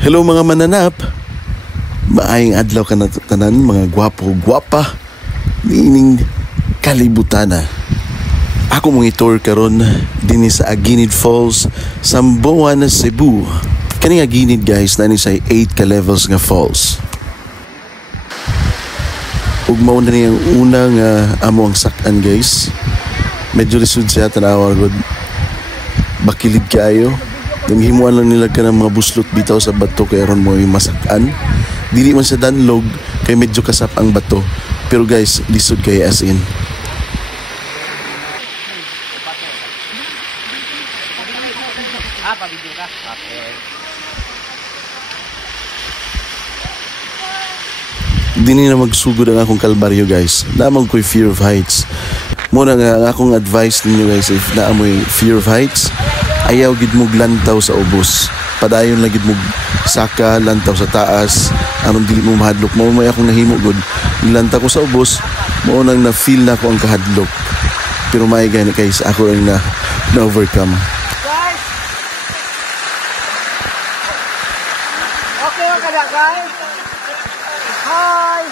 Hello mga mananap. Maayong adlaw ka na tanan mga gwapo-gwapa niining kalibutan na. Ako mong i-tour karon dinhi sa Aguinid Falls, Samboan, Cebu. Kani Aguinid guys nani sa 8 ka levels nga falls. Ug mao na niyang unang amo ang sak-an guys. Medyo lisod siya tanawa gud. Bakilid kayo. Nang himuan lang nila ka ng mga buslot bitaw sa bato kaya ron mo yung masak-an. Dili man sa danlog kay medyo kasap ang bato. Pero guys, lisod kay as in. Dini na magsugod ang akong kalbaryo guys. Namang ko'y fear of heights. Muna nga akong advice ninyo guys, if naamoy fear of heights, ayaw gid mo lantaw sa ubos. Padayon lang gid mo saka lantaw sa taas. Aron dili mo mahadlok. Mao may akong nahimo gud. Lantaw ko sa ubos, mao nang na-feel na ko ang kahadlok. Pero may gani guys, ako ang na-overcome. Guys! Okay ka na guys? Hi!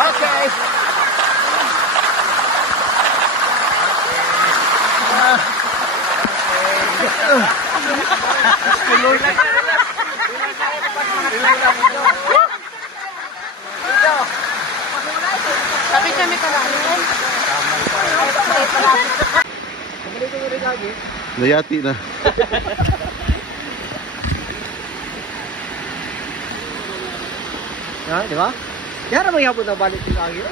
Okay. Tapi kami kalahin. Nayati na. Ha, di ba? Yan naman yapon na balik sila lagi.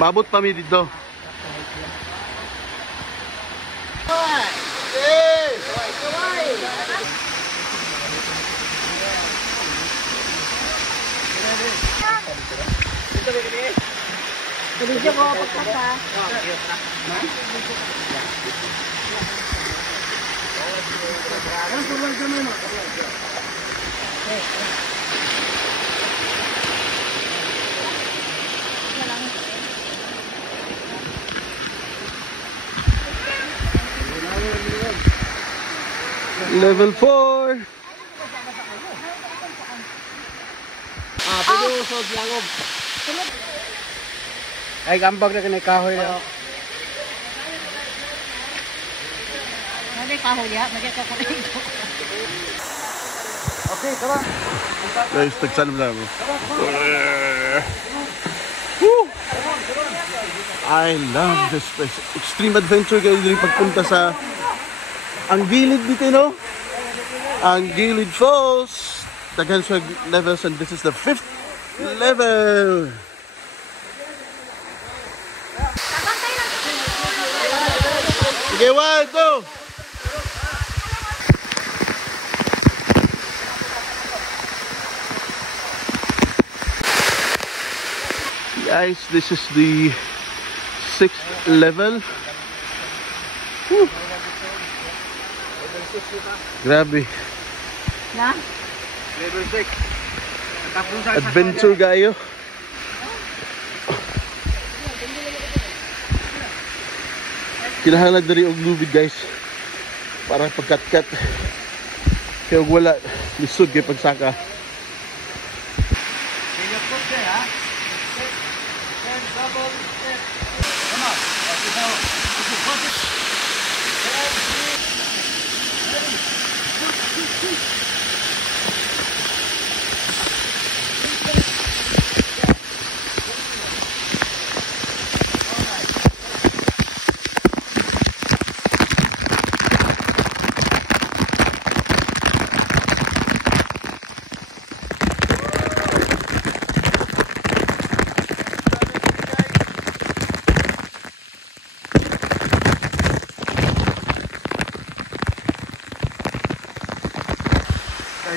Maabot pa mi dito. Video ko pagkasa. Level 4. Pero sa langog. Ay gambag na kanay kahoy na. Nanay kahoy ya, magka ka dito. Okay, tara. Guys, tagsalam na ako. I love this place. Extreme adventure kayo din pagpunta sa ang gilid dito, no? Ang Gilid Falls. Daghan sa levels and this is the 5th level. Okay, 1, 2. Guys, this is the 6th level. Woo. Grabe. Na? Level 6. Adventure gayo. Kinahanglan diri og lubid guys para pagkat-kat. Kaya wala lisod kay pagsaka.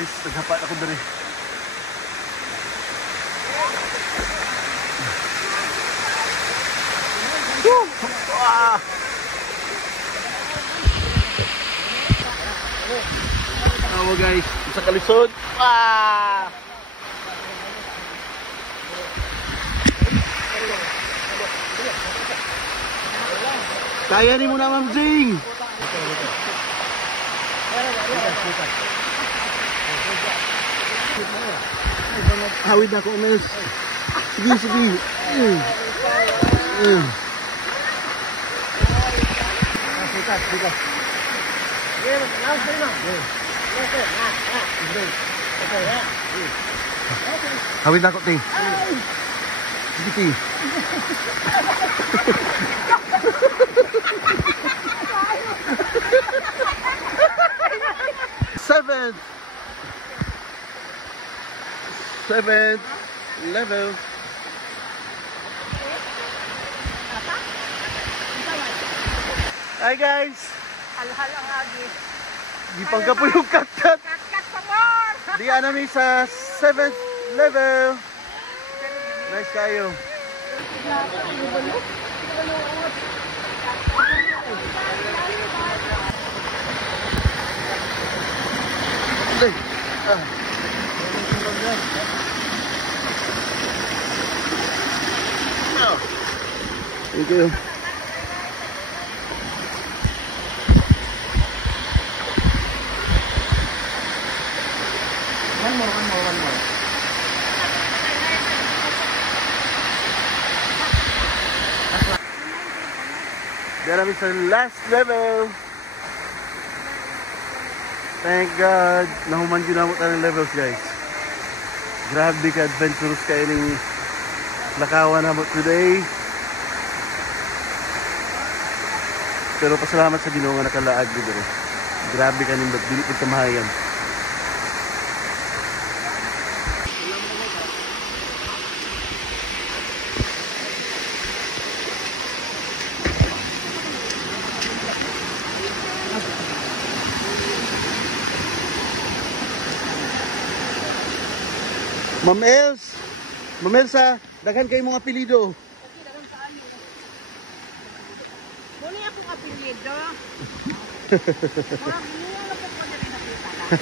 guys, naghapat ako dali. Ah! Awa guys, sa kalisod. Ah! Kaya ni mo na, Ma'am Jing. Hawid na ako, Mels. Sige, sige. Hawid na ako, Ting. Sige, Ting. Seventh level. Hi guys. Hal-hal ang agi. Gipangka po yung kat-kat. Kat pa more. Di namin sa 7th level. Nice kayo. Thank you. One more. There kami sa last level. Thank God. Nahuman ginamot na ng levels guys. Grabe ka adventurous kayo ng lakawan na mo today. Pero pasalamat sa Ginoo nga nakalaag dito. Grabe ka nindot. Dili po kamahayan. Ma'am Elsa, daghan kayo mga apelido. Muna akong apelyido. Murag niya na po ko diri nakita na.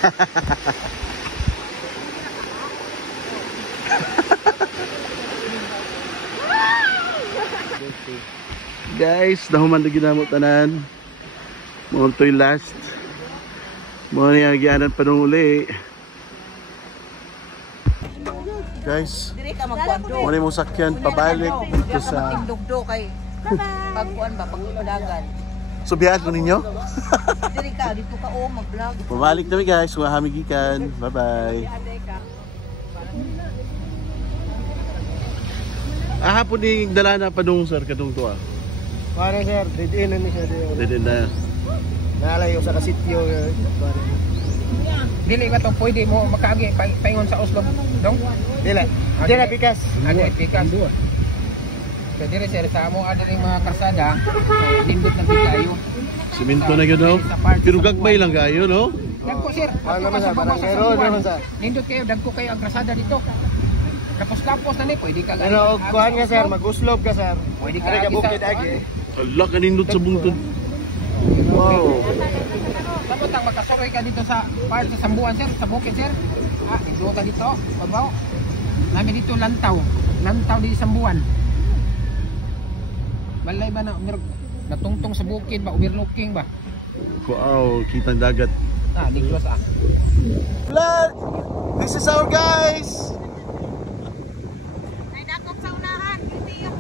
Guys, nahuman na ginamot tanan. Mo to'y last. Mo niya gianan pa nung uli. Guys, Diri ka magkwando. mo mong sakyan pabalik dito sa Dugdo kay pagkuan ba pagpadagan. Subihan ko ninyo. Diri ka dito ka o mag-vlog. Pabalik kami guys, mga hamigikan. Bye-bye. Hapon ni dala na pa nung sir kadung to ah. Pare sir, dead-in na siya. Dito na. Nalayo sa kasityo. Dili ba to pwede mo makaagi paingon sa Oslo dong? Dili. Dili pikas. Ano pikas? So dire sir sa amo ada ring mga karsada. So nindot na pikayo. Siminto na yun no? Pero gagmay lang kayo no? Dagko sir. Ano naman sa barangay road naman sa. Nindot kayo dagko kayo ang karsada dito. Tapos na ni pwede ka. Pero kuhan ka sir, mag-uslob ka sir. Pwede ka bukid agi. Ala kanindot sa bungtod. Wow. Tapos ang magkasuroy ka dito sa part sa Sambuan sir, sa bukid sir. Dito ka dito, babaw. Namin dito lantaw dito sa Sambuan. Balay ba na natungtong sa bukid ba, overlooking ba? Wow, kitang dagat. Liglos Vlog! This is our guys! Ay dakop sa unahan, hindi yun.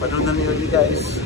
Panood na niyo guys.